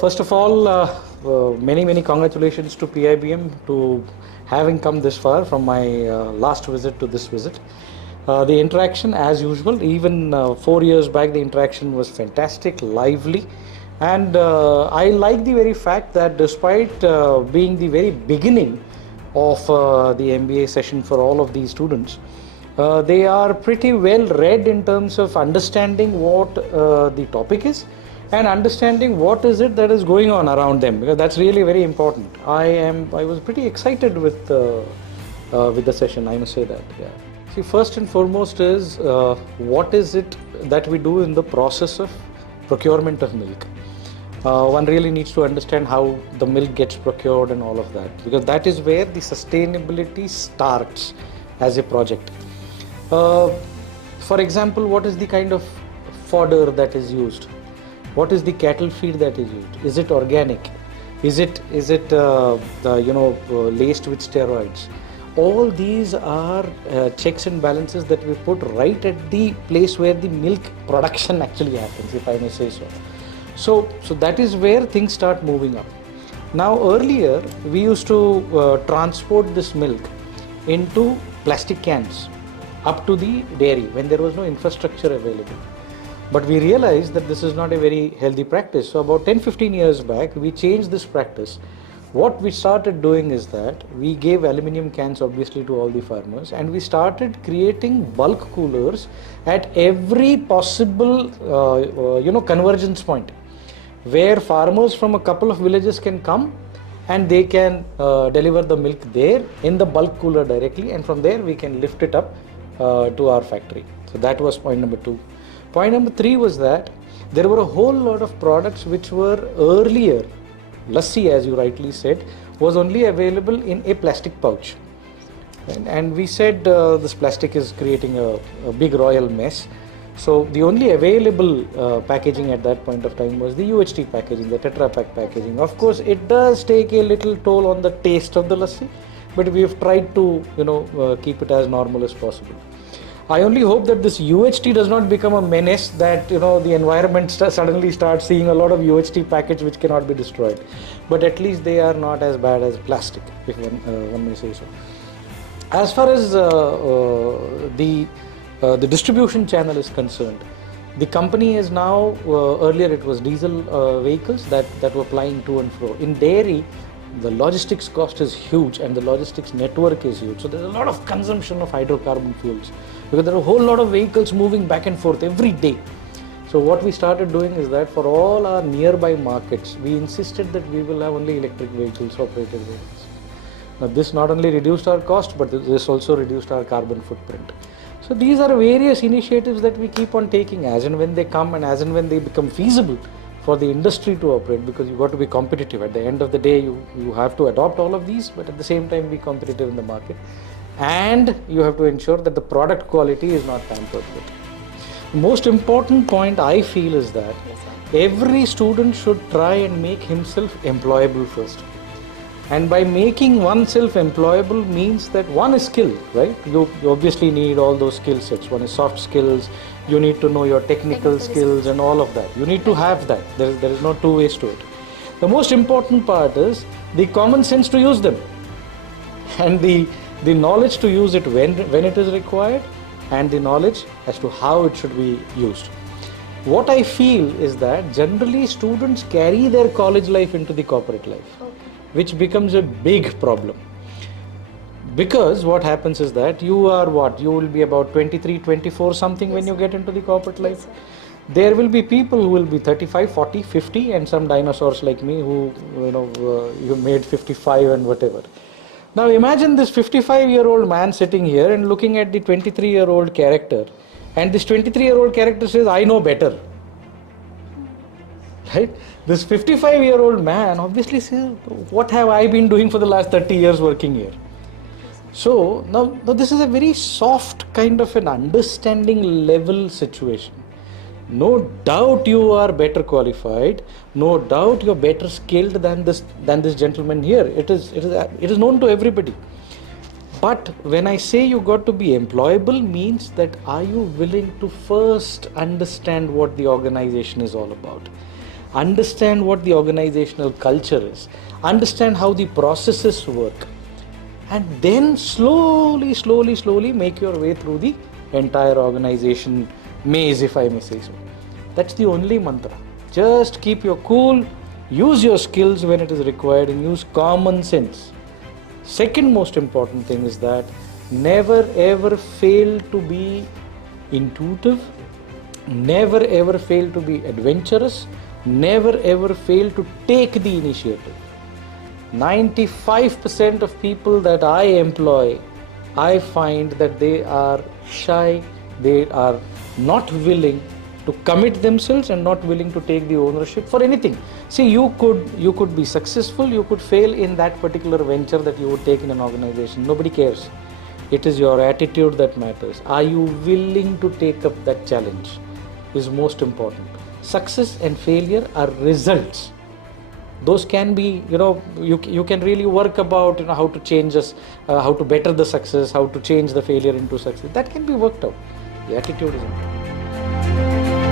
First of all, many congratulations to PIBM to having come this far from my last visit to this visit. The interaction, as usual, even 4 years back, the interaction was fantastic, lively, and I like the very fact that despite being the very beginning of the MBA session for all of these students, they are pretty well read in terms of understanding what the topic is and understanding what is it that is going on around them, because that's really very important. I was pretty excited with the session, I must say that. Yeah. See, first and foremost is what is it that we do in the process of procurement of milk. One really needs to understand how the milk gets procured and all of that, because that is where the sustainability starts as a project. For example, what is the kind of fodder that is used? What is the cattle feed that is used? Is it organic? Is it laced with steroids? All these are checks and balances that we put right at the place where the milk production actually happens, if I may say so. So that is where things start moving up. Now earlier we used to transport this milk into plastic cans up to the dairy when there was no infrastructure available. But we realized that this is not a very healthy practice. So about 10-15 years back, we changed this practice. What we started doing is that we gave aluminium cans obviously to all the farmers, and we started creating bulk coolers at every possible convergence point, where farmers from a couple of villages can come and they can deliver the milk there in the bulk cooler directly, and from there we can lift it up to our factory. So that was point number 2. Point number 3 was that there were a whole lot of products which were earlier, lassi as you rightly said, was only available in a plastic pouch. And we said this plastic is creating a big royal mess. So the only available packaging at that point of time was the UHT packaging, the Tetra Pak packaging. Of course, it does take a little toll on the taste of the lassi, but we have tried to keep it as normal as possible. I only hope that this UHT does not become a menace, that the environment suddenly starts seeing a lot of UHT package which cannot be destroyed. But at least they are not as bad as plastic, if one may say so. As far as the distribution channel is concerned, the company is now, earlier it was diesel vehicles that were plying to and fro. In dairy, the logistics cost is huge and the logistics network is huge. So there's a lot of consumption of hydrocarbon fuels, because there are a whole lot of vehicles moving back and forth every day. So what we started doing is that for all our nearby markets, we insisted that we will have only electric vehicles, operated vehicles. Now this not only reduced our cost, but this also reduced our carbon footprint. So these are various initiatives that we keep on taking as and when they come and as and when they become feasible for the industry to operate, because you've got to be competitive. At the end of the day, you have to adopt all of these, but at the same time be competitive in the market. And you have to ensure that the product quality is not tampered with. The most important point I feel is that every student should try and make himself employable first. And by making oneself employable means that one is skilled, right? You obviously need all those skill sets. One is soft skills, you need to know your technical skills and all of that. You need to have that. There is no two ways to it. The most important part is the common sense to use them, and the knowledge to use it when it is required, and the knowledge as to how it should be used. What I feel is that generally students carry their college life into the corporate life, which becomes a big problem. Because what happens is that you will be about 23, 24 something when you get into the corporate life. There will be people who will be 35, 40, 50, and some dinosaurs like me who you made 55 and whatever. Now imagine this 55-year-old man sitting here and looking at the 23-year-old character, and this 23-year-old character says, I know better. Right? This 55-year-old man obviously says, what have I been doing for the last 30 years working here? So now this is a very soft kind of an understanding level situation. No doubt you are better qualified, no doubt you are better skilled than this gentleman here. It is known to everybody. But when I say you got to be employable, means that are you willing to first understand what the organization is all about? understand what the organizational culture is, understand how the processes work, and then slowly make your way through the entire organization maze, if I may say so. That's the only mantra. Just keep your cool, use your skills when it is required, and use common sense. Second most important thing is that never ever fail to be intuitive, never ever fail to be adventurous, never ever fail to take the initiative. 95% of people that I employ, I find that they are shy, they are not willing to commit themselves and not willing to take the ownership for anything. See, you could be successful, you could fail in that particular venture that you would take in an organization. Nobody cares. It is your attitude that matters. Are you willing to take up that challenge is most important. Success and failure are results. Those can be, you can really work about how to change us, how to better the success, how to change the failure into success. That can be worked out. The attitude is important.